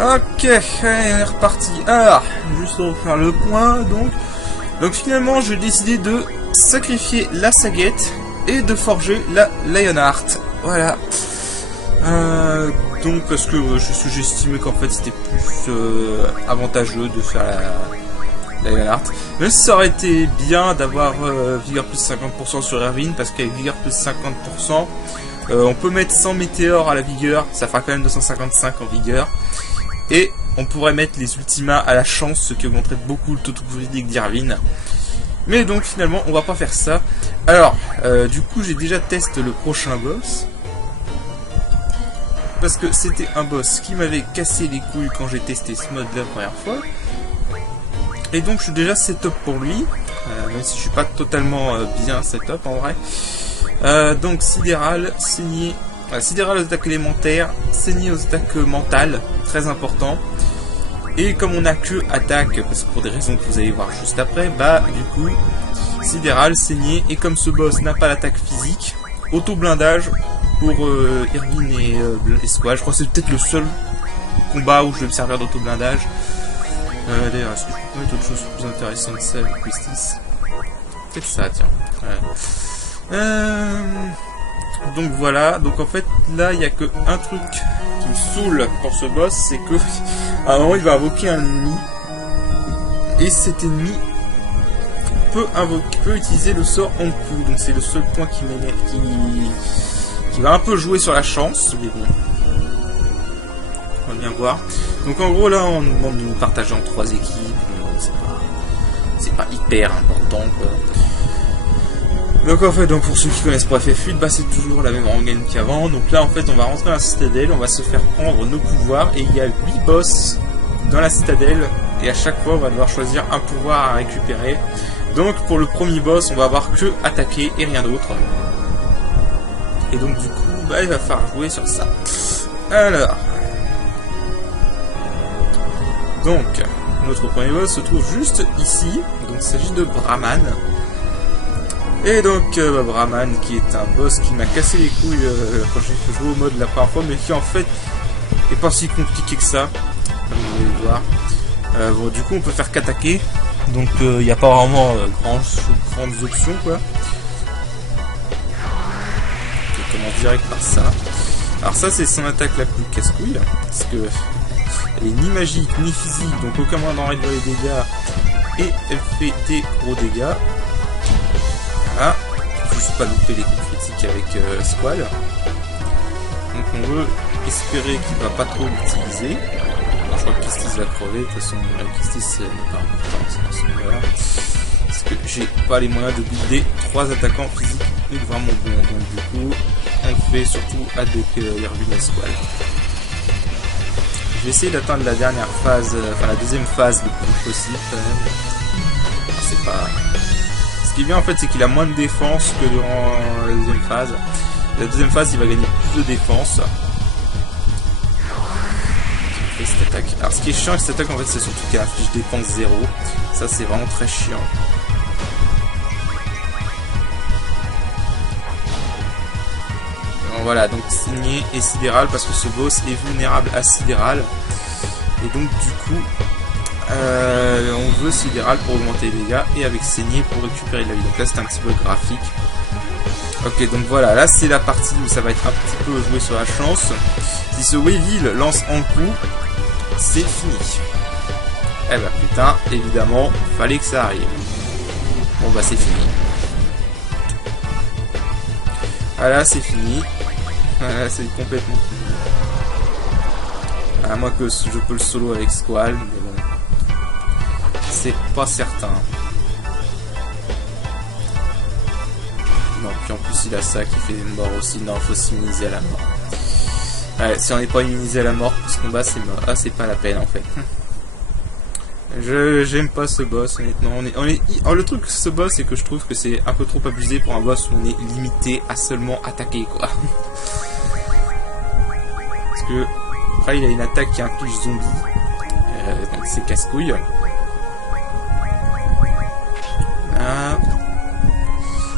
Ok, allez, on est reparti. Alors, juste pour faire le point, donc finalement, j'ai décidé de sacrifier la Saguette et de forger la Lionheart. Voilà. Donc, parce que j'estimais qu'en fait, c'était plus avantageux de faire la Lionheart. Mais ça aurait été bien d'avoir vigueur plus 50% sur Erwin, parce qu'avec vigueur plus 50%, on peut mettre 100 météores à la vigueur, ça fera quand même 255 en vigueur. Et on pourrait mettre les ultimas à la chance, ce qui augmenterait beaucoup le taux critique d'Irvine. Mais donc finalement on va pas faire ça. Alors du coup j'ai déjà testé le prochain boss. Parce que c'était un boss qui m'avait cassé les couilles quand j'ai testé ce mode la première fois. Et donc je suis déjà setup pour lui. Même si je suis pas totalement bien setup en vrai. Donc sidéral, saigné. Sidéral aux attaques élémentaires, saigné aux attaques mentales, très important. Et comme on n'a que attaque, parce que pour des raisons que vous allez voir juste après, bah du coup, sidéral, saigné, et comme ce boss n'a pas l'attaque physique, auto-blindage pour Irvine et Squall. Je crois que c'est peut-être le seul combat où je vais me servir d'auto-blindage. D'ailleurs, est-ce que je peux mettre autre chose plus intéressant que ça avec Justice? Peut-être ça, tiens. Donc voilà, donc en fait là il n'y a que un truc qui me saoule pour ce boss, c'est que à un moment il va invoquer un ennemi et cet ennemi peut utiliser le sort en coup, donc c'est le seul point qui m'énerve, qui va un peu jouer sur la chance, mais bon, on va bien voir. Donc en gros là on nous demande de nous partager en 3 équipes, c'est pas hyper important quoi. Donc en fait, pour ceux qui connaissent pas FF8, bah c'est toujours la même rengaine qu'avant. Donc là en fait on va rentrer dans la citadelle, on va se faire prendre nos pouvoirs et il y a 8 boss dans la citadelle et à chaque fois on va devoir choisir un pouvoir à récupérer. Donc pour le premier boss on va avoir que attaquer et rien d'autre. Et donc du coup bah il va falloir jouer sur ça. Alors donc notre premier boss se trouve juste ici, donc il s'agit de Brahman. Et donc Brahman qui est un boss qui m'a cassé les couilles quand j'ai joué au mode la première fois, mais qui en fait est pas si compliqué que ça, comme vous allez le voir. Bon, du coup on peut faire qu'attaquer, donc il n'y a pas vraiment grandes options quoi. On commence direct par ça. Alors ça c'est son attaque la plus casse-couille, parce que elle est ni magique ni physique, donc aucun moyen d'en réduire les dégâts, et elle fait des gros dégâts. Voilà, juste pas louper les coups critiques avec Squall. Donc on veut espérer qu'il va pas trop l'utiliser. Je crois que Kistis va crever, de toute façon Kistis n'est pas important, voilà. Parce que j'ai pas les moyens de builder 3 attaquants physiques vraiment bons. Donc du coup, on fait surtout avec Irvine et Squall. Je vais essayer d'atteindre la dernière phase, enfin la deuxième phase le plus possible quand même. C'est pas... Ce qui est bien en fait c'est qu'il a moins de défense que durant la deuxième phase. La deuxième phase il va gagner plus de défense. Cette attaque. Alors ce qui est chiant avec cette attaque en fait c'est surtout qu'elle affiche défense 0. Ça c'est vraiment très chiant. Alors, voilà, donc signé et sidéral parce que ce boss est vulnérable à sidéral. Et donc du coup on veut sidéral pour augmenter les dégâts et avec saigné pour récupérer de la vie. Donc là c'est un petit peu graphique. Ok, donc voilà, là c'est la partie où ça va être un petit peu joué sur la chance. Si ce Weevil lance un coup, c'est fini. Eh bah putain, évidemment, fallait que ça arrive. Bon bah c'est fini. Voilà, c'est fini. Voilà, c'est complètement fini. À moins que je peux le solo avec Squall, mais bon. C'est pas certain. Non, puis en plus il a ça qui fait une mort aussi. Non, faut s'immuniser à la mort. Ouais, si on n'est pas immunisé à la mort, ce combat c'est mort. Ah, c'est pas la peine en fait. J'aime pas ce boss honnêtement. Alors, le truc ce boss c'est que je trouve que c'est un peu trop abusé pour un boss où on est limité à seulement attaquer quoi. Parce que après il a une attaque qui inflige zombie. Donc c'est casse-couille. Ah.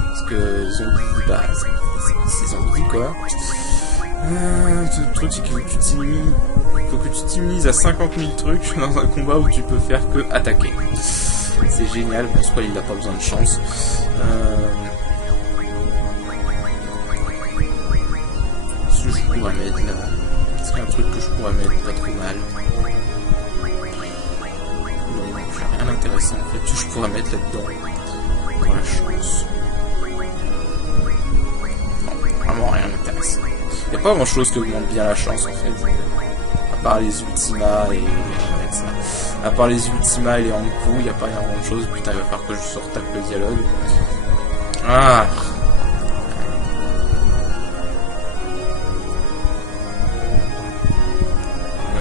Parce que zombie, bah c'est zombie quoi. Le truc c'est qu'il faut que tu diminues faut que tu t'immunises à 50 000 trucs dans un combat où tu peux faire que attaquer. C'est génial, bon, Squall il n'a pas besoin de chance. Ce que je pourrais mettre là, c'est un truc que je pourrais mettre pas trop mal. Non, j'ai rien d'intéressant en fait, que je pourrais mettre là-dedans. Pour la chance. Non, vraiment rien d'intéressant. Il n'y a pas grand chose qui augmente bien la chance en fait. À part les ultimas et ça. À part les ultimas et les Hankou, il n'y a pas grand chose. Putain, il va falloir que je sorte le dialogue. Ah.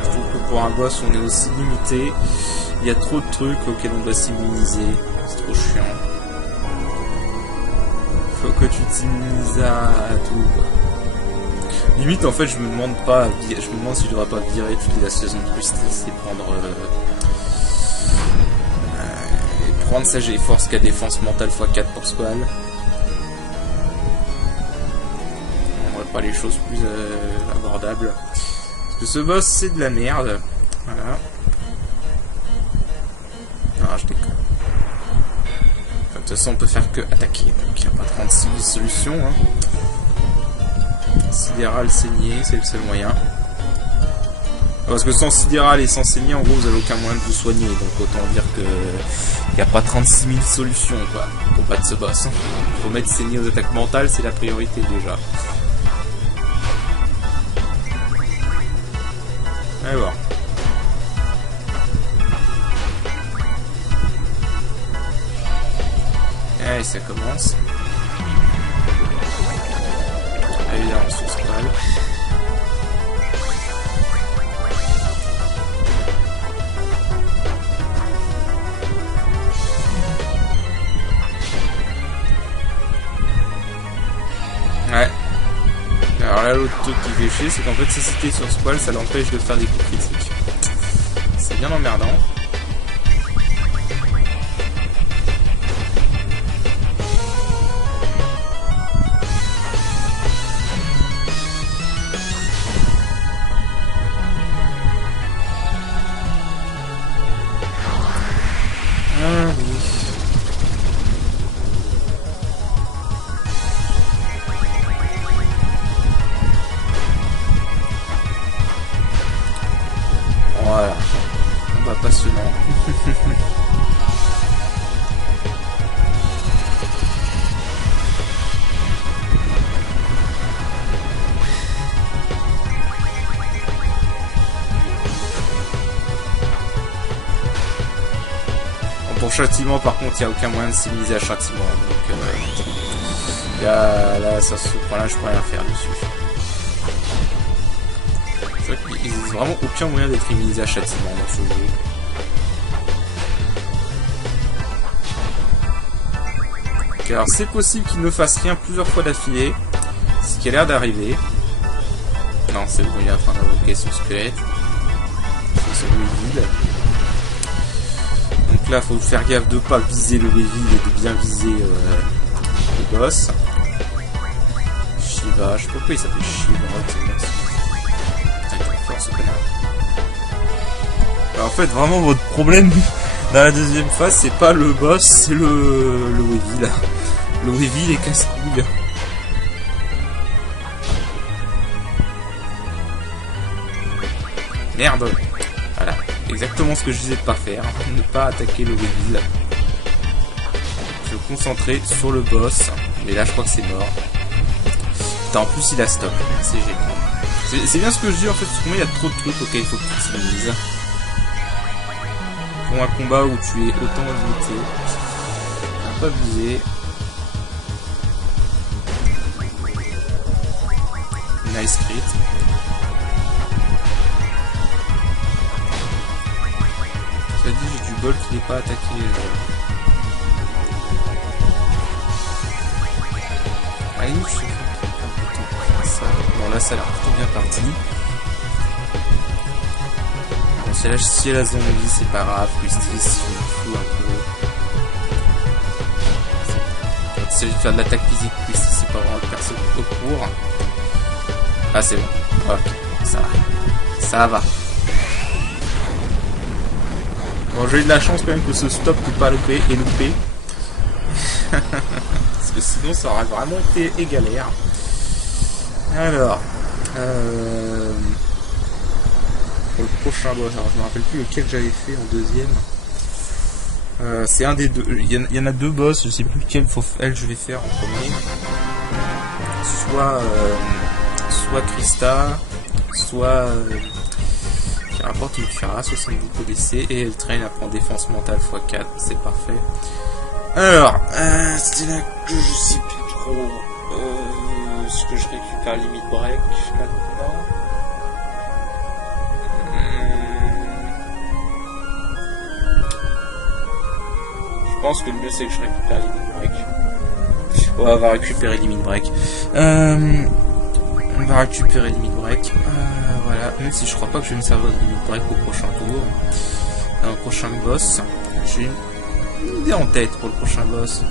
Je trouve que pour un boss, on est aussi limité. Il y a trop de trucs auxquels on doit s'immuniser. C'est trop chiant. Faut que tu t'immunises à tout, quoi. Limite, en fait, je me demande si je devrais pas virer toutes les associations de justice et prendre sa G-Force qu'à défense mentale x4 pour Squall. On aurait pas les choses plus abordables. Parce que ce boss, c'est de la merde. Voilà. Non, je déconne. Enfin, de toute façon, on peut faire que attaquer. Donc, il n'y a pas 36 solutions. Hein. Sidéral, saigner, c'est le seul moyen. Parce que sans sidéral et sans saigner, en gros, vous avez aucun moyen de vous soigner. Donc autant dire que il n'y a pas 36 000 solutions quoi, pour battre ce boss. Il faut mettre saigner aux attaques mentales, c'est la priorité déjà. Allez voir. Allez, ça commence. Évidemment, sur Squall. Ouais. Alors là, l'autre truc qui fait chier, c'est qu'en fait, si c'était sur Squall, ça l'empêche de faire des coups critiques. C'est bien emmerdant. Voilà, combat passionnant. Pour châtiment, par contre, il n'y a aucun moyen de s'immuniser à châtiment. Donc, là, sur ce point-là, je peux rien faire dessus. Il n'existe vraiment aucun moyen d'être immunisé à châtiment dans ce jeu. Okay, alors c'est possible qu'il ne fasse rien plusieurs fois d'affilée, ce qui a l'air d'arriver. Non, c'est bon, il est en train d'invoquer son squelette. C'est celui vide. Donc là, il faut faire gaffe de ne pas viser le reveal et de bien viser le boss. Shiva, je sais pas pourquoi il s'appelle Shiva. Alors, en fait, vraiment, votre problème dans la deuxième phase, c'est pas le boss, c'est le reveal. Le reveal est casse-couille. Merde. Voilà, exactement ce que je disais de pas faire. Ne pas attaquer le reveal. Se concentrer sur le boss. Mais là, je crois que c'est mort. Putain, en plus, il a stop. C'est génial. C'est bien ce que je dis en fait, parce que moi il y a trop de trucs auxquels il faut que tu t'immunises. Pour un combat où tu es autant limité. Pas visé. Nice crit. Ça dit, j'ai du bol qui n'est pas attaqué. Ah, il je sais pas. Bon là ça a l'air plutôt bien parti. Bon, si elle a zombie c'est pas grave, justice, je me fous un peu. Si je faire de l'attaque physique, justice c'est pas vraiment le perso au cours. Ah c'est bon, ok, ça va. Ça va. Bon, j'ai eu de la chance quand même que ce stop n'est pas loupé. Parce que sinon ça aurait vraiment été galère. Alors, pour le prochain boss, alors je me rappelle plus lequel j'avais fait en deuxième. C'est un des deux. Il y en a deux boss, je sais plus lequel je vais faire en premier. Soit Krista, soit qui rapporte une cuirasse, 70 ODC, et elle traîne en défense mentale x4, c'est parfait. Alors, c'était là que je sais plus trop ce que je récupère limite break maintenant. Je pense que le mieux c'est que je récupère limite break. Ouais, on va récupérer limite break. On va récupérer limite break. Voilà, même si je crois pas que je vais me servir de limite break au prochain tour. Au prochain boss. J'ai une idée en tête pour le prochain boss.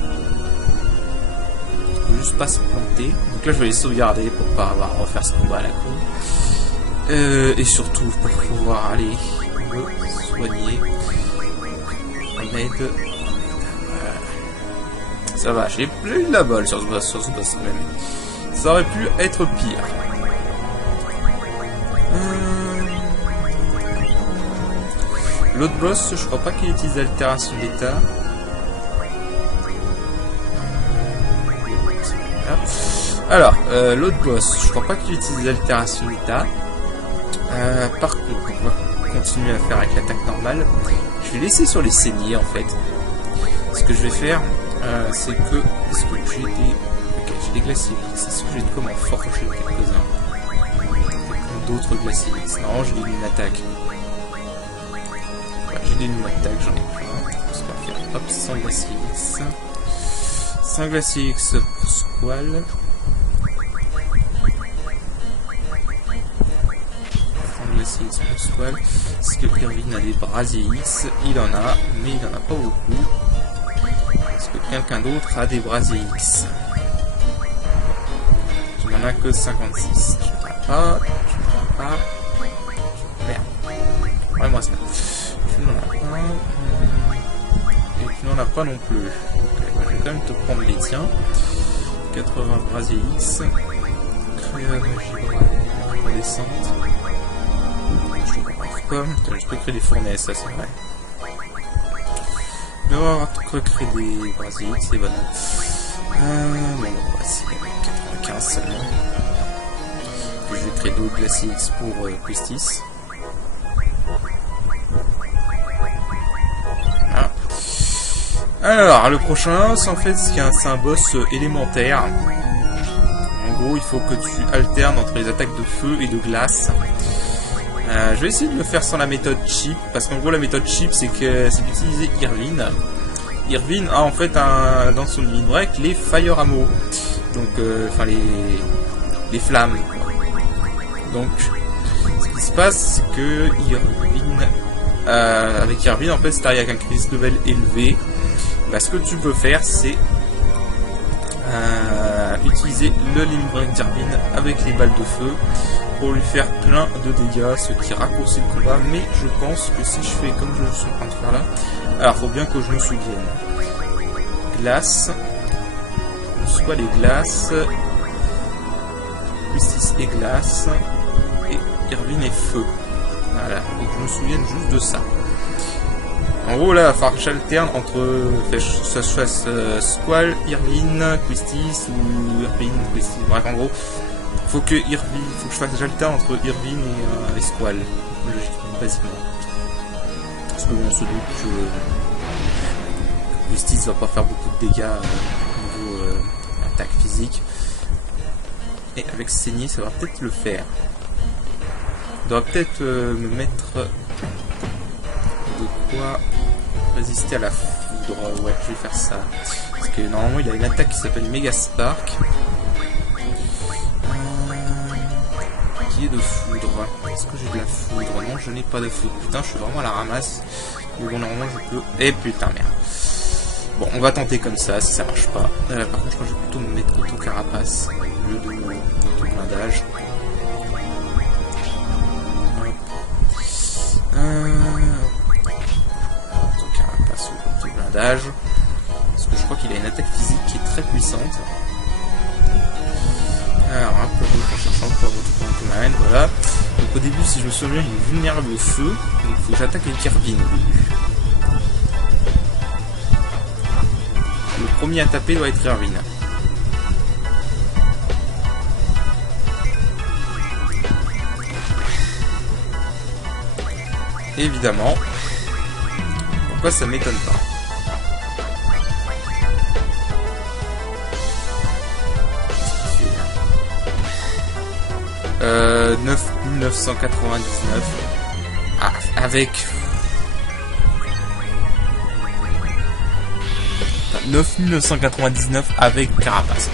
Faut juste pas se planter. Donc là je vais les sauvegarder pour pas avoir à refaire ce combat à la con. Et surtout pour pouvoir aller me soigner. En aide. Ça va, j'ai eu de la bol sur ce boss même. Ça aurait pu être pire. L'autre boss, je crois pas qu'il utilise l'altération d'état. Alors, l'autre boss, je crois pas qu'il utilise l'altération d'état. Par contre, on va continuer à faire avec l'attaque normale. Je vais laisser sur les saignées en fait. Ce que je vais faire, c'est que... Est-ce que j'ai des... Ok, j'ai des glaciers. Est-ce que j'ai de comment forger quelques-uns? D'autres glaciers. Non, j'ai une attaque. J'ai des lunes d'attaque, j'en ai plein. On va faire hop, 100 glaciers X. 100 glaciers X pour Squall. 100 glaciers X pour Squall. Est-ce que Irvine a des brasiers X? Il en a, mais il en a pas beaucoup. Est-ce que quelqu'un d'autre a des brasiers X? Tu n'en as que 56. Tu n'en as pas. Merde. Ouais, moi ça. Tu n'en as pas. Et tu n'en as pas non plus. Okay, je vais quand même te prendre les tiens. 80 brasiers X. Créa magie redescente. Je peux créer des fournaises, ça c'est vrai. Je vais avoir recréé des brasiers X, c'est bon. Bon, voici 95 seulement. Puis je vais créer d'autres glaciers X pour Questis. Alors, le prochain, c'est en fait c'est un boss élémentaire. En gros, il faut que tu alternes entre les attaques de feu et de glace. Je vais essayer de le faire sans la méthode chip, parce qu'en gros la méthode chip c'est d'utiliser Irvine. Irvine a en fait dans son limit break les fire ammo, donc enfin les flammes. Quoi. Donc, ce qui se passe, c'est que Irvine, avec Irvine en fait, c'est avec un crisis level élevé. Bah, ce que tu peux faire, c'est utiliser le limit break d'Irvine avec les balles de feu pour lui faire plein de dégâts, ce qui raccourcit le combat. Mais je pense que si je fais comme je suis en train de faire là, alors faut bien que je me souvienne. Glace, soit les glaces, Justice et glace, et Irvine et feu. Voilà, donc je me souvienne juste de ça. En gros, là, il va falloir que j'alterne entre que je fasse Squall, Irvine, Questis ou Irvine, Questis. Bref, en gros, faut que j'alterne entre Irvine et Squall, logiquement, basiquement. Parce que on se doute que Questis va pas faire beaucoup de dégâts au niveau attaque physique. Et avec Saigné, ça va peut-être le faire. Je dois peut-être me mettre de quoi résister à la foudre. Ouais, je vais faire ça. Parce que normalement, il a une attaque qui s'appelle Mega Spark. Qui est de foudre. Est-ce que j'ai de la foudre? Non, je n'ai pas de foudre. Putain, je suis vraiment à la ramasse. Mais bon, normalement, je peux... Eh putain, merde. Bon, on va tenter comme ça, si ça marche pas. Par contre, je crois que je vais plutôt me mettre auto-carapace au lieu de auto-blindage. avantages. Parce que je crois qu'il a une attaque physique qui est très puissante. Alors, un peu en cherchant pour votre command, voilà. Donc au début, si je me souviens, il est vulnérable au feu. Donc il faut que j'attaque avec Irvine au début. Le premier à taper doit être Irvine. Évidemment. Pourquoi ça m'étonne pas? 9999. Ah, avec 9999 avec Carapace.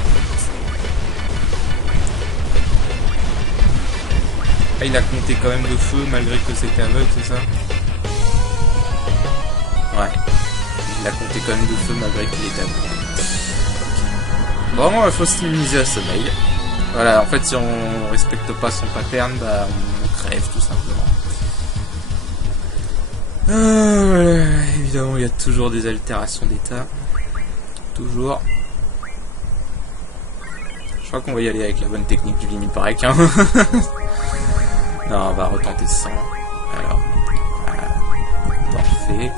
Ah, il a compté quand même de feu malgré que c'était aveugle, c'est ça? Ouais. Il a compté quand même de feu malgré qu'il était aveugle. Okay. Bon, il faut s'immuniser à sommeil. Voilà, en fait, si on respecte pas son pattern, bah, on crève tout simplement. Évidemment, il y a toujours des altérations d'état. Toujours. Je crois qu'on va y aller avec la bonne technique du limit break. Hein. Non, on va retenter 100. Alors, parfait.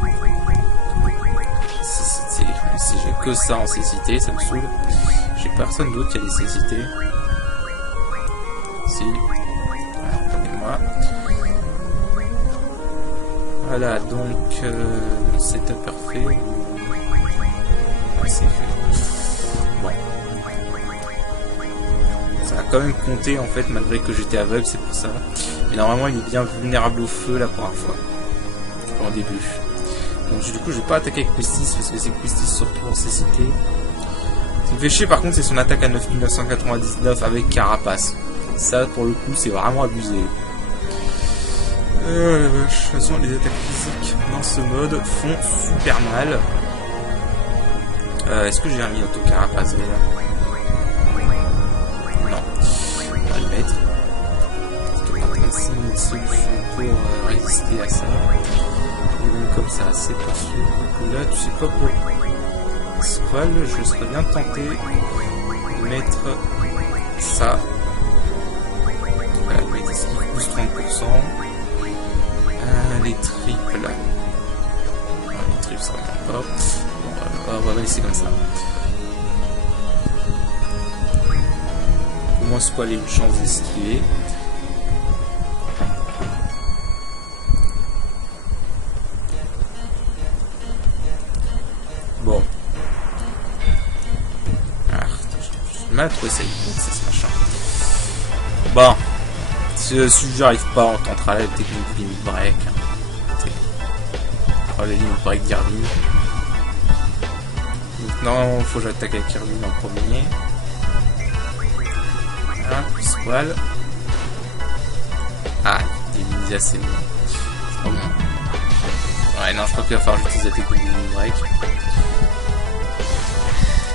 Cécité. Si j'ai que ça en cécité, ça me saoule. J'ai personne d'autre qui a des cécités. Si. Voilà, voilà, donc setup parfait. C'est fait. Bon. Ça a quand même compté en fait malgré que j'étais aveugle, c'est pour ça. Et normalement il est bien vulnérable au feu la première fois. En début. Donc du coup je vais pas attaquer avec Questis parce que c'est Questis surtout en cécité. Ce qui me fait chier par contre c'est son attaque à 9999 avec Carapace. Ça pour le coup c'est vraiment abusé. De toute façon les attaques physiques dans ce mode font super mal. Est-ce que j'ai remis auto-carapace là? Non. On va le mettre. Parce que par contre c'est une solution pour résister à ça. Et donc comme ça c'est pas sûr. Donc là tu sais quoi pour Squall, je serais bien tenté de mettre ça. Voilà, les esquives plus 30%. Les triples. Les triples ça va pas. On va laisser comme ça. Au moins Squall a une chance d'esquiver. Bon. Ah, j'ai mal à trouver ça, c'est ce machin. Bon. Si j'arrive pas, on tentera la technique du limit break. Oh, le limit break d'Irvine. Non, faut que j'attaque avec Irvine en premier. Voilà, Squall. Ah, il est mis assez bien. C'est pas bon. Ouais, non, je crois qu'il va falloir que j'utilise la technique du limit break.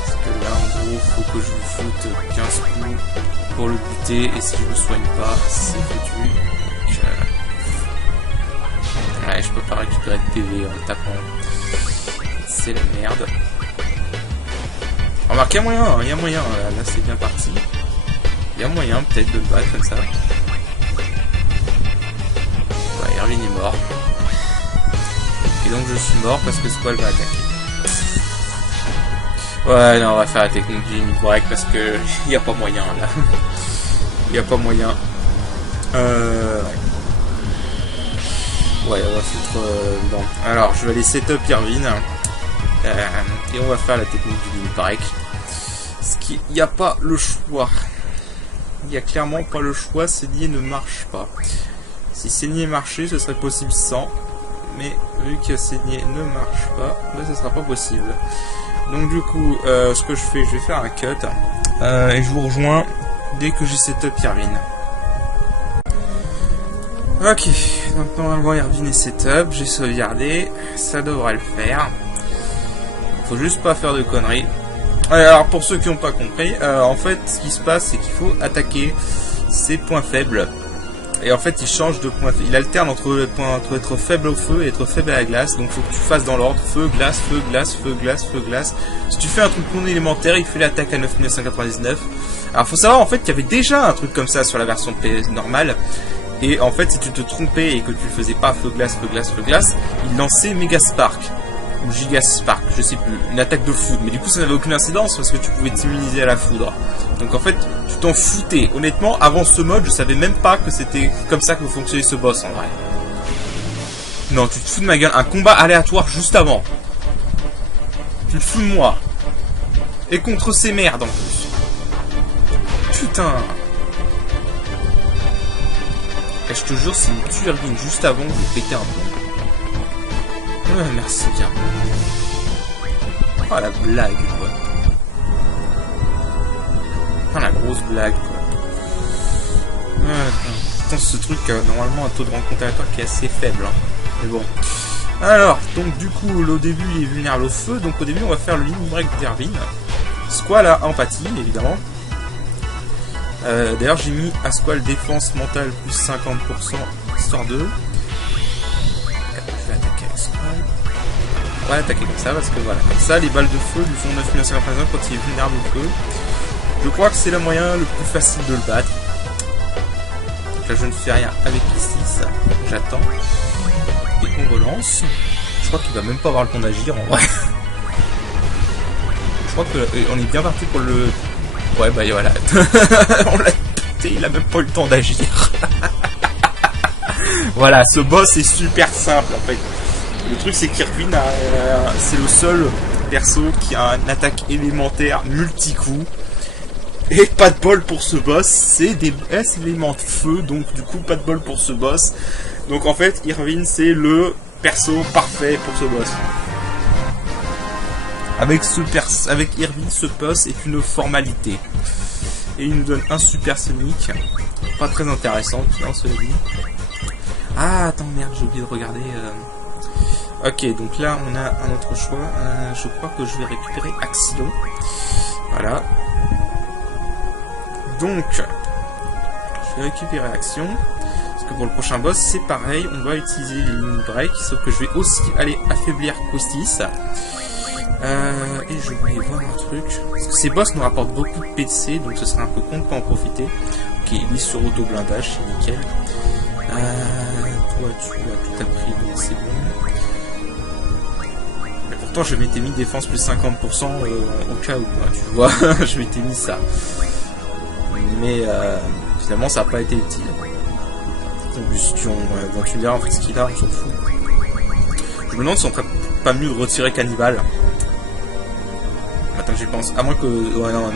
Parce que là, en gros, faut que je vous foute 15 coups pour le buter. Et si je le soigne pas, c'est foutu. Donc, ouais, je peux pas récupérer de PV en le tapant. C'est la merde. Remarque, il y a moyen, là c'est bien parti. Il y a moyen peut-être de le battre comme ça. Ouais, Irvine est mort. Et donc je suis mort parce que Squall va attaquer. Ouais, non, on va faire la technique du limit break parce que il n'y a pas moyen là. Il n'y a pas moyen. Ouais, on va foutre... bon. Alors, je vais aller setup Irvine. Et on va faire la technique du limit break. Ce qui, il n'y a pas le choix. Il n'y a clairement pas le choix. Saigner ne marche pas. Si saigner marchait, ce serait possible sans. Mais vu que saigner ne marche pas, ben, ce sera pas possible. Donc du coup, ce que je vais faire un cut. Et je vous rejoins dès que j'ai setup Irvine. Ok, donc normalement Irvine est setup. J'ai sauvegardé. Ça devrait le faire. Faut juste pas faire de conneries. Alors pour ceux qui n'ont pas compris, en fait ce qui se passe c'est qu'il faut attaquer ses points faibles. Et en fait, il change de point. Il alterne entre être faible au feu et être faible à la glace. Donc, faut que tu fasses dans l'ordre feu, glace, feu, glace, feu, glace, feu, glace. Si tu fais un truc non élémentaire, il fait l'attaque à 9999. Alors, faut savoir en fait qu'il y avait déjà un truc comme ça sur la version PS normale. Et en fait, si tu te trompais et que tu ne faisais pas feu, glace, feu, glace, feu, glace, il lançait Mega Spark. Ou Giga Spark, je sais plus, une attaque de foudre, mais du coup ça n'avait aucune incidence parce que tu pouvais t'immuniser à la foudre. Donc en fait, tu t'en foutais. Honnêtement, avant ce mode, je savais même pas que c'était comme ça que fonctionnait ce boss en vrai. Non, tu te fous de ma gueule, un combat aléatoire juste avant. Tu te fous de moi. Et contre ces merdes en plus. Putain. Et je te jure, s'il me tue Irvine juste avant, je vais péter un plomb. Ouais, merci bien. Oh la blague quoi. Oh la grosse blague quoi. Putain, ce truc normalement un taux de rencontre aléatoire qui est assez faible. Hein. Mais bon. Alors, donc du coup, au début il est vulnérable au feu. Donc au début on va faire le limit break d'Irvine. Squall a empathie évidemment. D'ailleurs j'ai mis à Squall défense mentale plus 50% histoire de... On va attaquer comme ça parce que voilà, comme ça les balles de feu lui font 9951 quand il est vulnérable au feu. Je crois que c'est le moyen le plus facile de le battre. Donc là je ne fais rien avec Pistis, j'attends. Et on relance. Je crois qu'il va même pas avoir le temps d'agir en vrai. Je crois qu'on est bien parti pour le... Ouais bah voilà. On l'a pété, il a même pas eu le temps d'agir. Voilà, ce boss est super simple en fait. Le truc c'est qu'Irvine c'est le seul perso qui a une attaque élémentaire multi-coup. Et pas de bol pour ce boss, c'est des éléments de feu, donc du coup pas de bol pour ce boss. Donc en fait Irvine c'est le perso parfait pour ce boss. Avec Irvine ce boss est une formalité. Et il nous donne un super Sonic. Pas très intéressant, tiens celui-là. Ah attends merde, j'ai oublié de regarder... Ok, donc là on a un autre choix. Je crois que je vais récupérer Accident. Voilà. Donc, je vais récupérer Action. Parce que pour le prochain boss, c'est pareil. On va utiliser les limit break. Sauf que je vais aussi aller affaiblir Quistis. Et je voulais voir un truc. Parce que ces boss nous rapportent beaucoup de PC. Donc ce serait un peu con de pas en profiter. Ok, il est sur auto-blindage, c'est nickel. Toi, tu as tout appris, donc c'est bon. Pourtant je m'étais mis défense plus 50% au cas où, hein, tu vois, je m'étais mis ça. Mais finalement ça n'a pas été utile. Combustion, donc tu me diras en fait ce qu'il a, on s'en fout. Je me demande si on ferait pas mieux de retirer Cannibal. Attends que j'y pense, à moins que... Ouais non,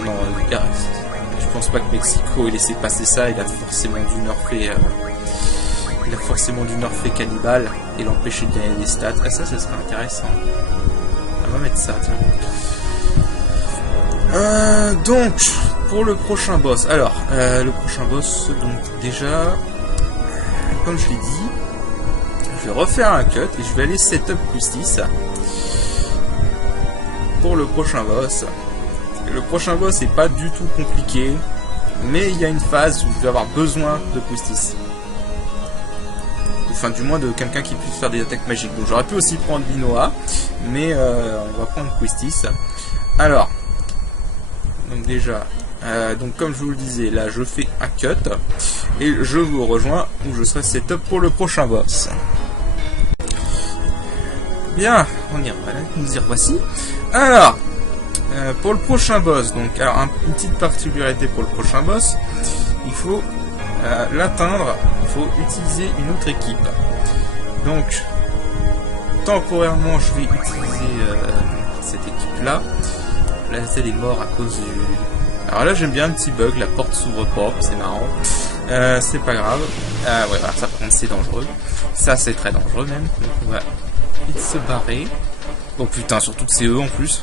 je pense pas que Mexico ait laissé passer ça, il a forcément dû nerfer... Il a forcément dû nerfer Cannibal et l'empêcher de gagner des stats. Ah ça serait intéressant. On va mettre ça, tiens. Donc, pour le prochain boss. Alors, le prochain boss, donc déjà, comme je l'ai dit, je vais refaire un cut et je vais aller setup Quistis. Pour le prochain boss. Le prochain boss n'est pas du tout compliqué, mais il y a une phase où je vais avoir besoin de Quistis. Enfin, du moins de quelqu'un qui puisse faire des attaques magiques. Donc j'aurais pu aussi prendre Linoa, mais on va prendre Quistis. Alors, donc déjà, donc comme je vous le disais, là je fais un cut et je vous rejoins où je serai setup pour le prochain boss. Bien, nous y revoici. Alors, pour le prochain boss, donc alors une petite particularité pour le prochain boss, il faut l'atteindre, il faut utiliser une autre équipe. Donc, temporairement, je vais utiliser cette équipe-là. Là, elle est morte à cause du... Alors là, j'aime bien un petit bug, la porte s'ouvre pas, c'est marrant. C'est pas grave. Ouais, voilà, ça par contre, c'est dangereux. Ça, c'est très dangereux même. Donc, on va vite se barrer. Oh putain, surtout que c'est eux en plus.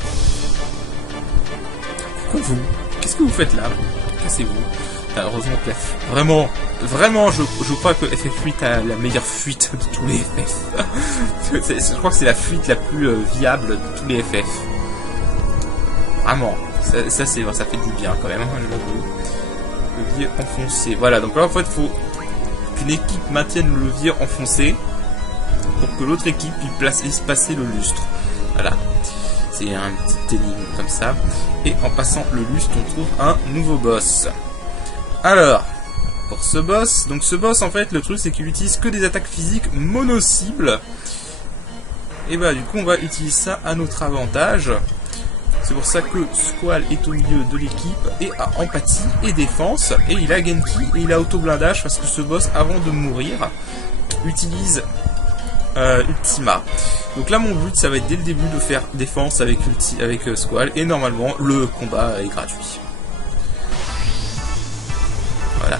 Pourquoi vous? Qu'est-ce que vous faites là? Cassez-vous. Heureusement que vraiment, je crois que FF8 a la meilleure fuite de tous les FF. Je crois que c'est la fuite la plus viable de tous les FF. Vraiment, ça fait du bien quand même. Le levier enfoncé. Voilà, donc là en fait, faut qu'une équipe maintienne le levier enfoncé pour que l'autre équipe puisse passer le lustre. Voilà. C'est un petit énigme comme ça. Et en passant le lustre, on trouve un nouveau boss. Alors, pour ce boss, donc ce boss en fait, le truc c'est qu'il utilise que des attaques physiques mono-cibles. Et bah du coup on va utiliser ça à notre avantage. C'est pour ça que Squall est au milieu de l'équipe et a empathie et défense. Et il a Genki et il a auto-blindage parce que ce boss, avant de mourir, utilise Ultima. Donc là mon but ça va être dès le début de faire défense avec Squall. Et normalement le combat est gratuit. Voilà.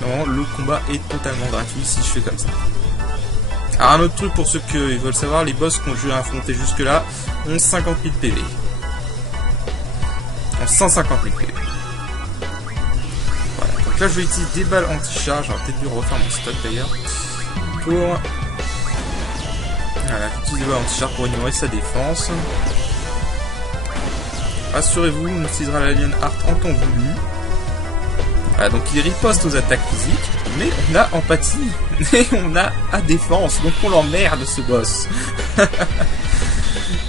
Normalement le combat est totalement gratuit si je fais comme ça. Alors un autre truc pour ceux qui veulent savoir, les boss qu'on a affrontés jusque là ont 50 000 PV. Ont 150 000 PV. Voilà, donc là je vais utiliser des balles anti-charge, j'aurais peut-être dû refaire mon stock d'ailleurs. Pour... Voilà, j'utilise des balles anti-charge pour ignorer sa défense. Rassurez-vous, on utilisera l'Alien Art en temps voulu. Voilà, donc il riposte aux attaques physiques, mais on a empathie, et on a à défense, donc on l'emmerde ce boss.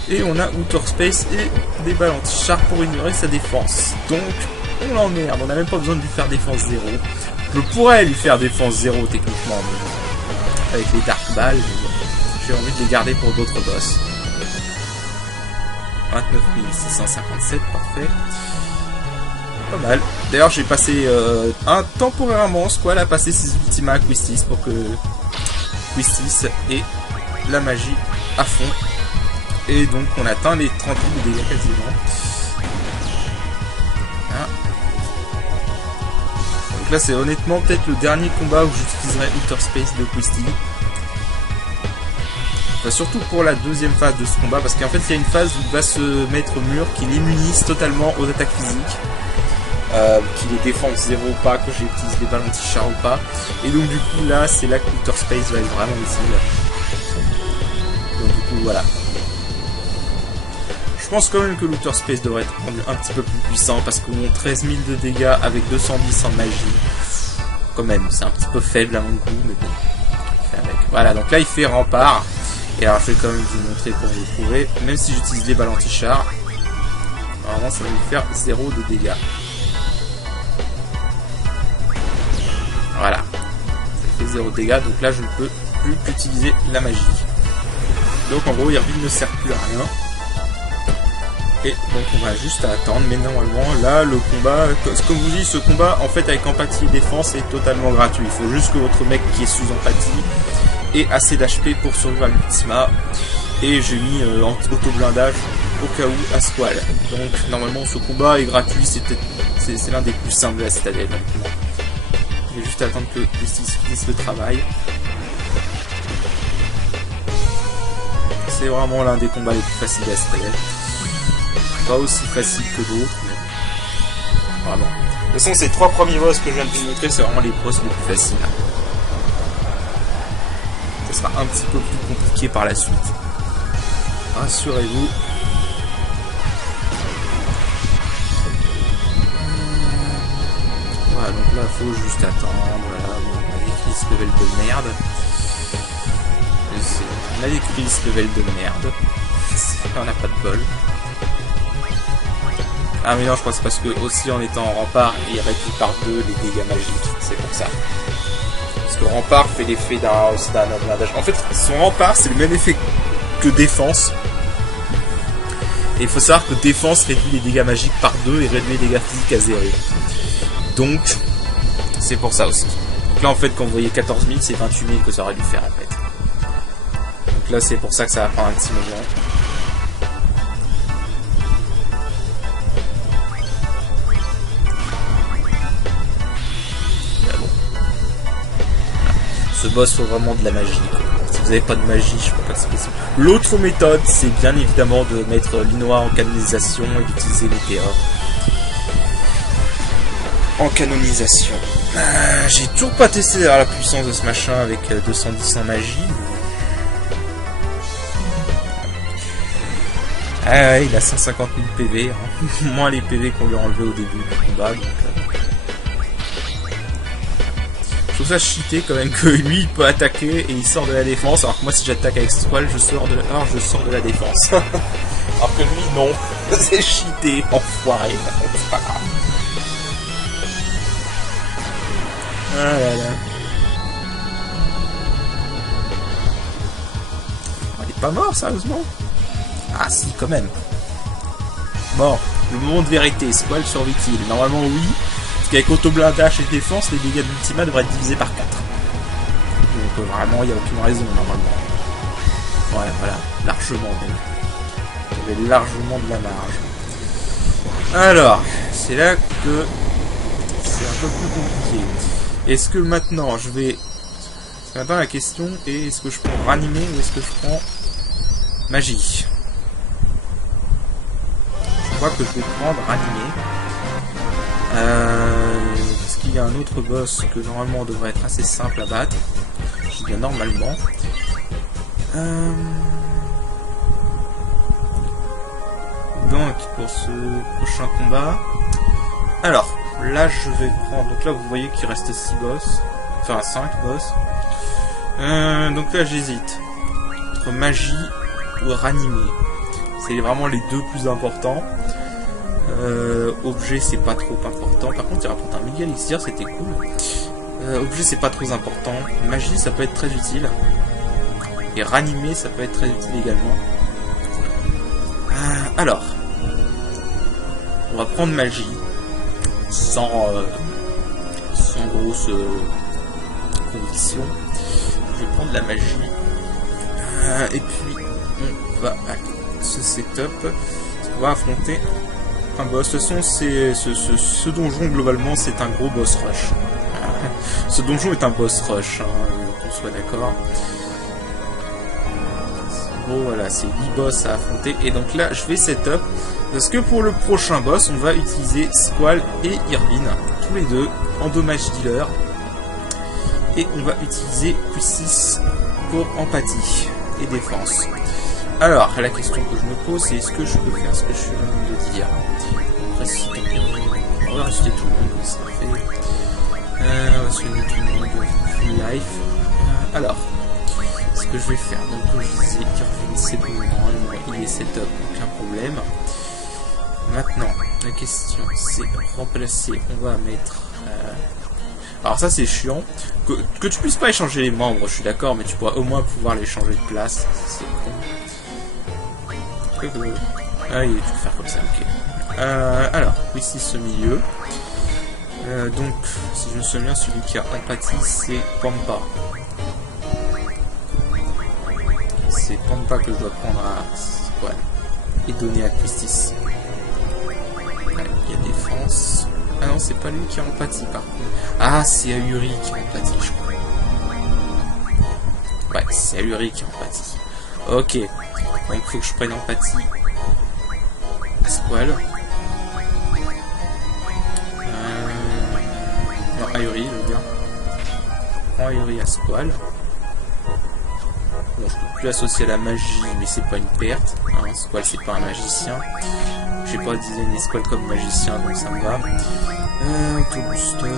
Et on a Outer Space et des balles anti-char pour ignorer sa défense. Donc on l'emmerde, on n'a même pas besoin de lui faire défense 0. Je pourrais lui faire défense 0 techniquement, mais avec les Dark Balls, j'ai envie de les garder pour d'autres boss. 29 657, parfait. Pas mal. D'ailleurs, j'ai passé temporairement, Squall a passé ses Ultima à Quistis pour que Quistis ait la magie à fond. Et donc, on atteint les 30 000 dégâts quasiment. Hein. Donc là, c'est honnêtement peut-être le dernier combat où j'utiliserai Outer Space de Quistis. Enfin, surtout pour la deuxième phase de ce combat, parce qu'en fait, il y a une phase où il va se mettre au mur qui l'immunise totalement aux attaques physiques. Qu'il les défense 0 ou pas, que j'utilise des balles anti-char ou pas. Et donc du coup là c'est là que Outer Space va être vraiment utile. Donc du coup voilà. Je pense quand même que l'Outer Space devrait être rendu un petit peu plus puissant parce qu'on a 13 000 de dégâts avec 210 en magie. Quand même, c'est un petit peu faible à mon goût, mais bon. Avec. Voilà, donc là il fait rempart. Et alors je vais quand même vous montrer pour vous prouver. Même si j'utilise des balles anti-char, normalement ça va lui faire 0 de dégâts. Voilà, ça fait 0 dégâts, donc là je ne peux plus qu'utiliser la magie. Donc en gros Irvine ne sert plus à rien. Et donc on va juste attendre, mais normalement là le combat, comme vous dis, ce combat en fait avec empathie et défense est totalement gratuit. Il faut juste que votre mec qui est sous empathie ait assez d'HP pour survivre à l'ultima. Et j'ai mis auto-blindage au cas où à Squall. Donc normalement ce combat est gratuit, c'est l'un des plus simples de la citadelle. Je vais juste attendre que Justice finisse le travail. C'est vraiment l'un des combats les plus faciles à citadelle. Pas aussi facile que d'autres, mais vraiment. De toute façon, ces 3 premiers boss que je viens de vous montrer, c'est vraiment les boss les plus faciles. Ça sera un petit peu plus compliqué par la suite. Rassurez-vous. Voilà, donc là, il faut juste attendre. Voilà, on a des crises level de merde. On a des crises level de merde. On n'a pas de bol. Ah mais non, je crois que c'est parce que aussi en étant en rempart, il réduit par 2 les dégâts magiques. C'est pour ça. Parce que rempart fait l'effet d'un blindage. En fait, son rempart, c'est le même effet que défense. Et il faut savoir que défense réduit les dégâts magiques par 2 et réduit les dégâts physiques à 0. Donc, c'est pour ça aussi. Donc là, en fait, quand vous voyez 14 000, c'est 28 000 que ça aurait dû faire, en fait. Donc là, c'est pour ça que ça va prendre un petit moment. Là, bon. Ce boss, faut vraiment de la magie, quoi. Si vous n'avez pas de magie, je crois pas que c'est possible. L'autre méthode, c'est bien évidemment de mettre l'Inoa en canonisation et d'utiliser Météore en canonisation. J'ai toujours pas testé la puissance de ce machin avec 210 en magie. Ah ouais, il a 150 000 PV, hein. Moins les PV qu'on lui a enlevé au début du combat. Donc, Je trouve ça cheaté quand même que lui il peut attaquer et il sort de la défense, alors que moi si j'attaque avec Squall, je sors de la défense. Alors que lui non, c'est cheaté, enfoiré, c'est pas grave. Ah là là. Il est pas mort sérieusement? Ah si quand même. Bon, le moment de vérité, Squall survit-il? Normalement oui, parce qu'avec auto-blindage et défense, les dégâts d'Ultima devraient être divisés par 4. Donc vraiment, il n'y a aucune raison normalement. Ouais, voilà, largement même. Il y avait largement de la marge. Alors, c'est là que c'est un peu plus compliqué. Est-ce que maintenant je vais... Maintenant la question est, est-ce que je prends ranimer ou est-ce que je prends magie? Je crois que je vais prendre ranimer. Parce qu'il y a un autre boss que normalement devrait être assez simple à battre. Je dis bien normalement. Donc pour ce prochain combat. Alors, là je vais prendre. Donc là vous voyez qu'il reste 6 boss. Enfin 5 boss. Donc là j'hésite. Entre magie ou ranimer. C'est vraiment les deux plus importants. Objet c'est pas trop important. Par contre il rapporte un méga elixir, c'était cool. Objet c'est pas trop important. Magie ça peut être très utile. Et ranimer ça peut être très utile également. Alors. On va prendre magie. Sans grosse conviction. Je vais prendre la magie. Et puis on va ce setup. On va affronter un boss. De toute façon, ce donjon globalement c'est un gros boss rush. Ce donjon est un boss rush, hein, qu'on soit d'accord. Bon voilà, c'est 8 boss à affronter. Et donc là, je vais setup. Parce que pour le prochain boss, on va utiliser Squall et Irvine, tous les deux, en dommage dealer. Et on va utiliser +6 pour empathie et défense. Alors, la question que je me pose, c'est est-ce que je peux faire ce que je viens de dire? Après, si on va rester tout le monde, ça fait... on va se mettre tout le monde full life. Alors, ce que je vais faire, donc comme je disais, Irvine c'est bon, normalement il est setup, aucun problème. Maintenant, la question c'est remplacer, on va mettre... Alors ça c'est chiant, que tu puisses pas échanger les membres, je suis d'accord, mais tu pourras au moins pouvoir les changer de place, c'est con. Ah oui, tu peux faire comme ça, ok. Alors, ici ce milieu. Donc, si je me souviens bien, celui qui a empathie, c'est Pampa. C'est Pampa que je dois prendre à Squall et donner à Quistis. Il y a défense. Ah non, c'est pas lui qui a empathie par contre. Ah, c'est Ahuri qui a empathie, je crois. Ouais, c'est Ahuri qui a empathie. Ok. Donc, il faut que je prenne empathie à Squall. Non, Ahuri, je veux dire. Je prends Ahuri à Squall. Bon, je peux plus associer à la magie, mais c'est pas une perte. Hein, Squall, c'est pas un magicien. J'ai pas designé Squall comme magicien, donc ça me va. Auto-booster.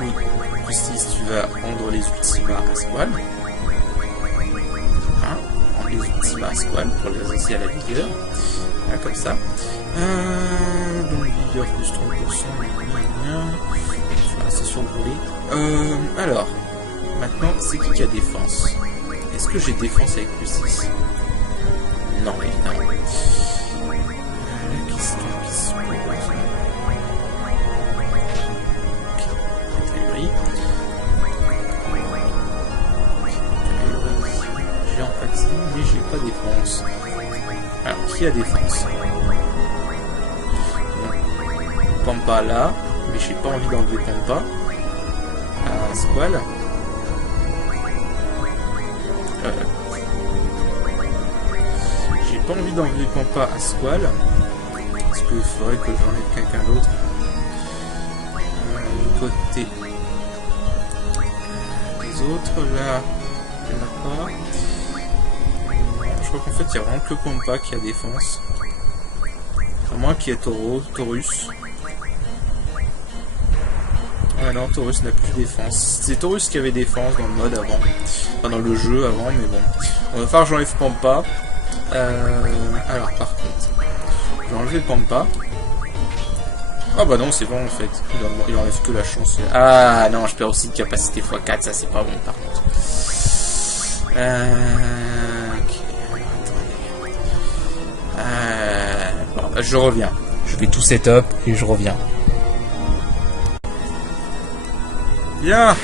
Oui, Justice, tu vas rendre les Ultima à Squall. Hein, rendre les Ultima à Squall pour les associer à la vigueur. Hein, comme ça. Donc, vigueur plus 30%. C'est survolé. Alors, maintenant, c'est qui a défense? Est-ce que j'ai défense avec +6? Non, évidemment. La question qui se pose. J'ai empathie, mais j'ai pas défense. Alors, qui a défense? Pampa là, mais j'ai pas envie d'enlever Pampa. Squall. J'ai pas envie d'enlever Pampa à Squall. Parce qu'il faudrait que j'enlève quelqu'un d'autre. Du côté des autres, là, il n'y en a pas. Je crois qu'en fait, il y a vraiment que Pampa qui a défense. À moins qu'il y ait Taurus. Ah non, Taurus n'a plus défense. C'est Taurus qui avait défense dans le mode avant. Enfin, dans le jeu avant, mais bon. On va faire que j'enlève Pampa. Alors, par contre, je vais enlever le Pampa. Ah bah non, c'est bon en fait. Il enlève que la chance. Ah non, je perds aussi de capacité x4, ça c'est pas bon par contre. Ok, attendez. Bon, bah, je reviens. Je fais tout setup et je reviens. Bien.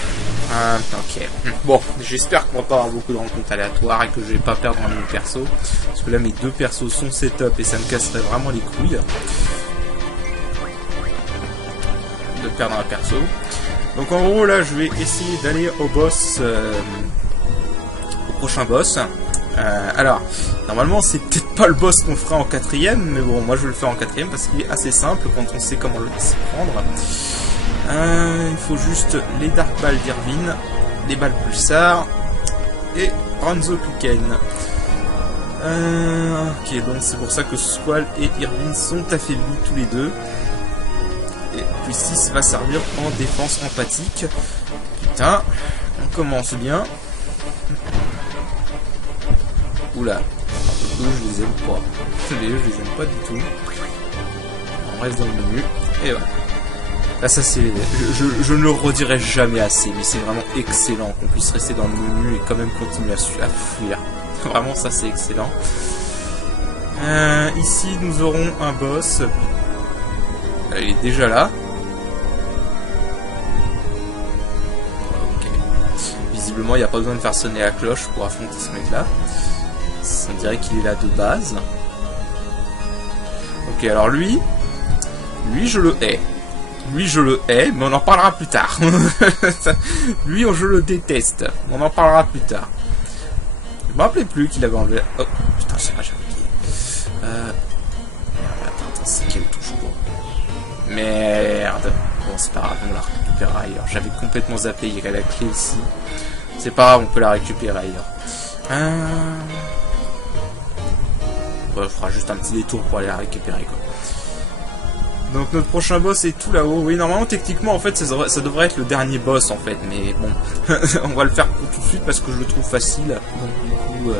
Ok. Bon, j'espère qu'on va pas avoir beaucoup de rencontres aléatoires et que je vais pas perdre un de mes persos. Parce que là, mes deux persos sont setup et ça me casserait vraiment les couilles de perdre un perso. Donc en gros, là, je vais essayer d'aller au boss, au prochain boss. Alors, normalement, c'est peut-être pas le boss qu'on fera en 4ème, mais bon, moi je vais le faire en 4ème parce qu'il est assez simple quand on sait comment s'y prendre. Il faut juste les Dark Balls d'Irvine, les balles pulsar et Ranzo Kuken. Ok, donc c'est pour ça que Squall et Irvine sont affaiblis tous les deux. Et puis 6 va servir en défense empathique. Putain, on commence bien. Oula, eux je les aime pas. Je les aime pas du tout. On reste dans le menu. Et voilà. Là ça c'est... Je ne le redirai jamais assez, mais c'est vraiment excellent qu'on puisse rester dans le menu et quand même continuer à fuir. Vraiment ça c'est excellent. Ici nous aurons un boss. Il est déjà là. Ok. Visiblement il n'y a pas besoin de faire sonner la cloche pour affronter ce mec là. On dirait qu'il est là de base. Ok, alors lui je le hais. Lui je le hais, mais on en parlera plus tard. Lui je le déteste. On en parlera plus tard. Je me rappelais plus qu'il avait enlevé... Oh, putain, j'avais oublié. Attends, c'est quelle touche pour... Merde. Bon, c'est pas grave, on la récupérera ailleurs. J'avais complètement zappé, il y a la clé ici. C'est pas grave, on peut la récupérer ailleurs. Bon, on fera juste un petit détour pour aller la récupérer, quoi. Donc notre prochain boss est tout là-haut. Oui, normalement, techniquement, en fait, ça devrait être le dernier boss, en fait. Mais bon, on va le faire tout de suite parce que je le trouve facile. Donc du coup,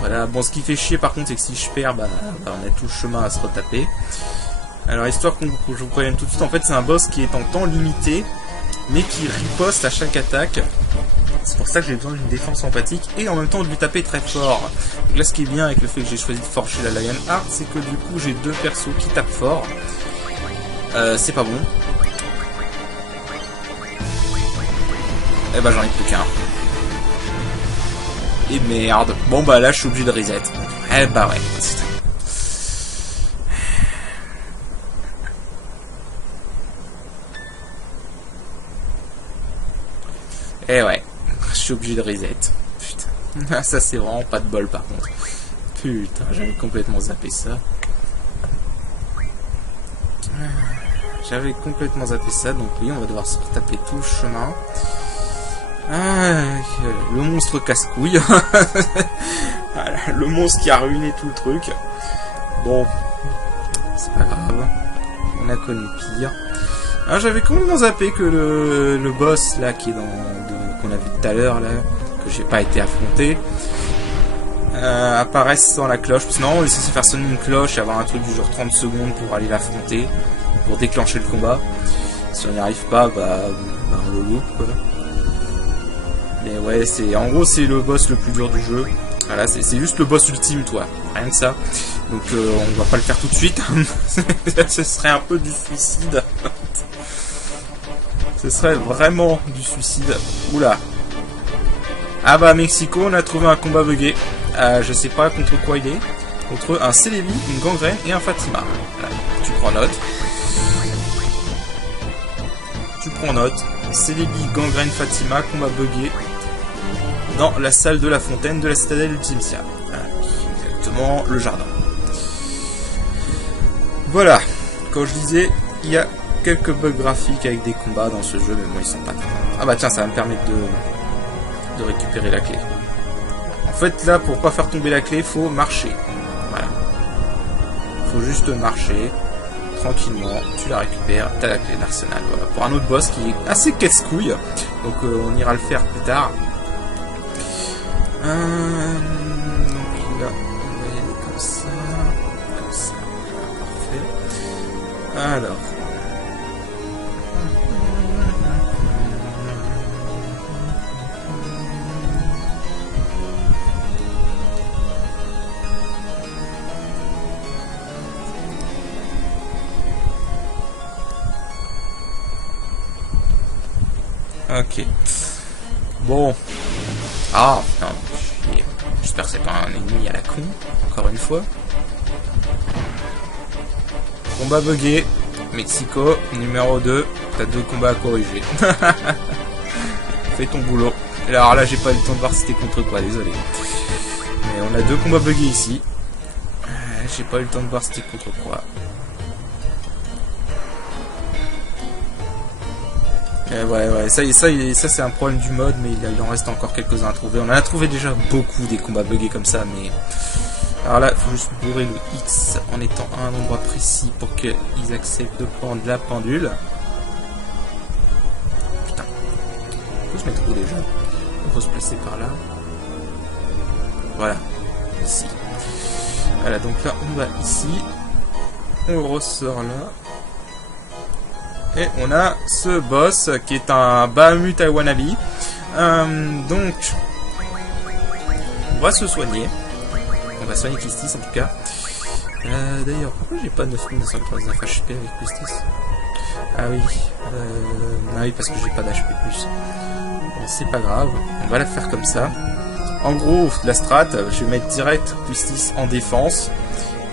voilà. Bon, ce qui fait chier, par contre, c'est que si je perds, bah, on a tout le chemin à se retaper. Alors, histoire que je vous prévienne tout de suite, en fait, c'est un boss qui est en temps limité, mais qui riposte à chaque attaque. C'est pour ça que j'ai besoin d'une défense empathique et en même temps de lui taper très fort. Donc là, ce qui est bien avec le fait que j'ai choisi de forger la Lionheart, c'est que du coup, j'ai deux persos qui tapent fort. C'est pas bon. Eh bah, j'en ai plus qu'un. Et merde. Bon, bah là, je suis obligé de reset. Eh bah ouais. Eh ouais. Je suis obligé de reset. Putain. Ça c'est vraiment pas de bol par contre. Putain, j'avais complètement zappé ça. J'avais complètement zappé ça, donc oui, on va devoir se retaper tout le chemin. Le monstre casse-couille. Voilà, le monstre qui a ruiné tout le truc. Bon, c'est pas grave. On a connu pire. Alors j'avais complètement zappé que le boss là qui est qu'on a vu tout à l'heure là, que j'ai pas été affronté, apparaisse sans la cloche. Parce que non, on est censé faire sonner une cloche et avoir un truc du genre 30 secondes pour aller l'affronter, pour déclencher le combat. Si on n'y arrive pas, bah on le loupe quoi. Mais ouais, en gros c'est le boss le plus dur du jeu. Voilà, c'est juste le boss ultime, toi. Rien que ça. Donc on va pas le faire tout de suite. Ce serait un peu du suicide. Ce serait vraiment du suicide. Oula. Ah bah Mexico, on a trouvé un combat bugué. Je sais pas contre quoi il est. Contre un Celebi, une gangrène et un Fatima. Voilà. Tu prends note. Tu prends note. Celebi, gangrène, Fatima, combat bugué. Dans la salle de la fontaine de la citadelle Ultimcia. Voilà. Exactement le jardin. Voilà. Comme je disais, il y a quelques bugs graphiques avec des combats dans ce jeu, mais moi ils sont pas très... Ah bah tiens, ça va me permettre de récupérer la clé. En fait là, pour pas faire tomber la clé, faut marcher. Voilà. Faut juste marcher. tranquillement, tu la récupères, t'as la clé de l'arsenal. Voilà, pour un autre boss qui est assez casse-couille. Donc on ira le faire plus tard. Donc là, on va y aller comme ça. Comme ça. Parfait. Alors. Ok. Bon. Ah, non. J'espère que c'est pas un ennemi à la con. Encore une fois. Combat bugué. Mexico, numéro 2. T'as 2 combats à corriger. Fais ton boulot. Alors là, j'ai pas eu le temps de voir si c'était contre quoi, désolé. Mais on a 2 combats buggés ici. J'ai pas eu le temps de voir si c'était contre quoi. Ouais, ça c'est un problème du mode, mais il en reste encore quelques-uns à trouver. On en a trouvé déjà beaucoup des combats buggés comme ça, mais... Alors là, il faut juste bourrer le X en étant à un endroit précis pour qu'ils acceptent de prendre la pendule. Putain. Il faut se mettre où déjà? Il faut se placer par là. Voilà. Ici. Voilà, donc là, on va ici. On ressort là. Et on a ce boss qui est un Bahamut à wannabe. Donc, on va se soigner. On va soigner Clistis en tout cas. D'ailleurs, pourquoi j'ai pas 9999 HP avec Clistis? Ah oui. Ah oui, parce que j'ai pas d'HP plus. Bon, c'est pas grave. On va la faire comme ça. En gros, la strat, je vais mettre direct Clistis en défense.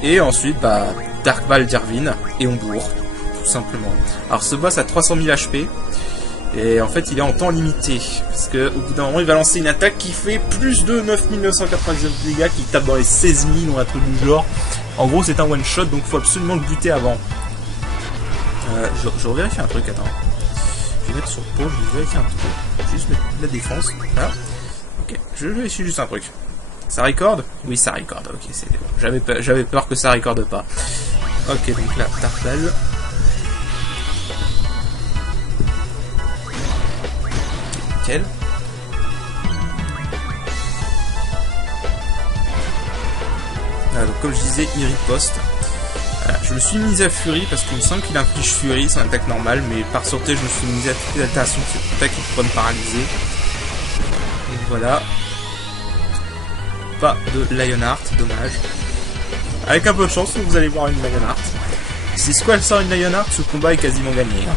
Et ensuite, bah, Dark Ball d'Irvine. Et on bourre. Tout simplement. Alors ce boss a 300 000 HP et en fait il est en temps limité parce que au bout d'un moment il va lancer une attaque qui fait plus de 9999 dégâts, qui tape dans les 16 000 ou un truc du genre. En gros c'est un one shot, donc faut absolument le buter avant. Je vérifie un truc, attends. Je vais mettre sur pause, je vais vérifier un truc. Juste mettre de la défense. Voilà. Ok, je vérifie juste un truc. Ça record? Oui, ça record. Ok, c'est bon. J'avais peur que ça recorde pas. Ok, donc là, Tartal. Nickel. Voilà, donc comme je disais, il riposte. Voilà, je me suis mis à Fury parce qu'il me semble qu'il inflige Fury, c'est une attaque normale, mais par sûreté je me suis mis à toute l'attention de cette attaque qui pourrait me paralyser. Et voilà. Pas de Lionheart, dommage. Avec un peu de chance, vous allez voir une Lionheart. Si Squall sort une Lionheart, ce combat est quasiment gagné.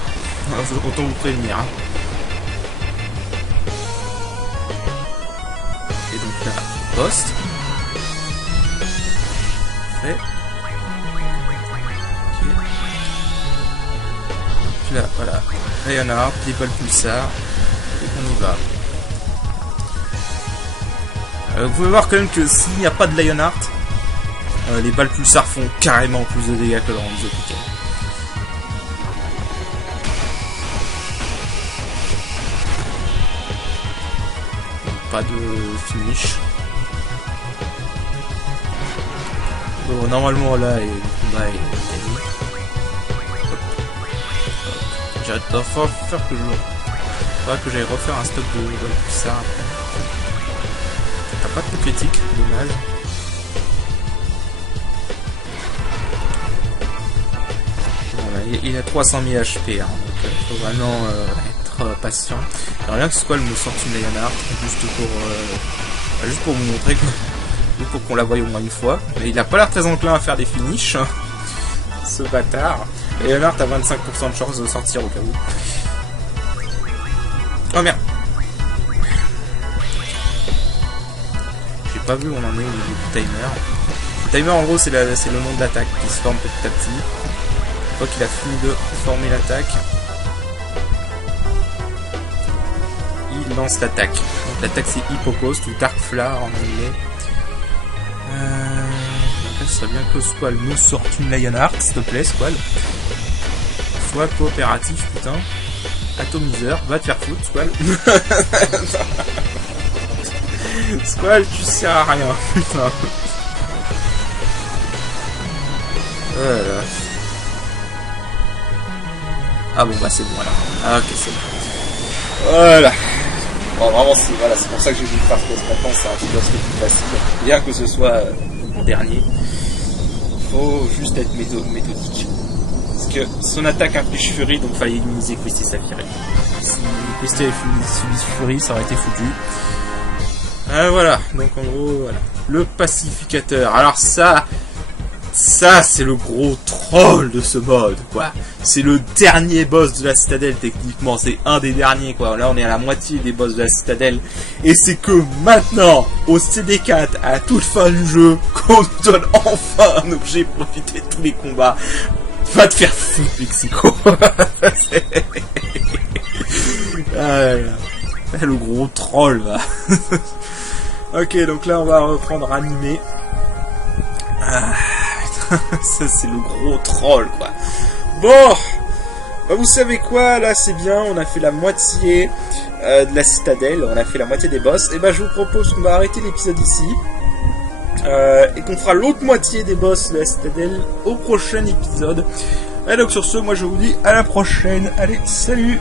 Autant vous prévenir. Et donc là, poste. Fait. Okay. Puis là, voilà. Lionheart, les balles pulsar. Et on y va. Vous pouvez voir quand même que s'il n'y a pas de Lionheart, les balles pulsar font carrément plus de dégâts que dans les autres. Pas de finish. Bon, normalement là, le combat est gagné. J'arrête pas faire que je... Faudra que j'aille refaire un stock de balles pulsar après. T'as pas de critique, dommage. Voilà, il a 300 000 HP, hein, donc il faut vraiment être patient. Alors bien que Squall me sorte une Lionheart, juste pour vous montrer que... Juste pour qu'on la voie au moins une fois. Mais il a pas l'air très enclin à faire des finishes, ce bâtard. Et Lionheart a 25% de chance de sortir au cas où. Oh merde. Pas vu où on en est au niveau du timer. Le timer en gros c'est le nombre d'attaques qui se forme petit à petit. Une fois qu'il a fini de former l'attaque, il lance l'attaque. Donc l'attaque c'est Hippopost ou Dark Flower en anglais. Après ce serait bien que Squall nous sorte une Lionheart, s'il te plaît Squall. Sois coopératif putain. Atomiseur, va te faire foutre Squall. Squall, tu sers à rien, putain. Voilà. Ah bon, bah c'est bon alors. Ah ok, c'est bon. Voilà. Bon, vraiment, c'est pour ça que j'ai voulu faire ce boss maintenant, c'est un petit boss le plus facile. Bien que ce soit mon dernier, faut juste être méthodique. Parce que son attaque inflige Fury, donc fallait minimiser Questy Fury. Si Questy avait subi Fury, ça aurait été foutu. Voilà, donc en gros, voilà. Le pacificateur. Alors ça c'est le gros troll de ce mode, quoi. C'est le dernier boss de la citadelle, techniquement. C'est un des derniers, quoi. Là, on est à la moitié des boss de la citadelle. Et c'est que maintenant, au CD4, à la toute fin du jeu, qu'on nous donne enfin un objet pour éviter tous les combats. Va te faire foutre, Mexico. Le gros troll, va. Ok, donc là, on va reprendre animé. Ça c'est le gros troll, quoi. Bon, bah vous savez quoi, là c'est bien, on a fait la moitié de la citadelle, on a fait la moitié des boss, et bah je vous propose qu'on va arrêter l'épisode ici, et qu'on fera l'autre moitié des boss de la citadelle au prochain épisode. Et donc sur ce, moi je vous dis à la prochaine, allez, salut!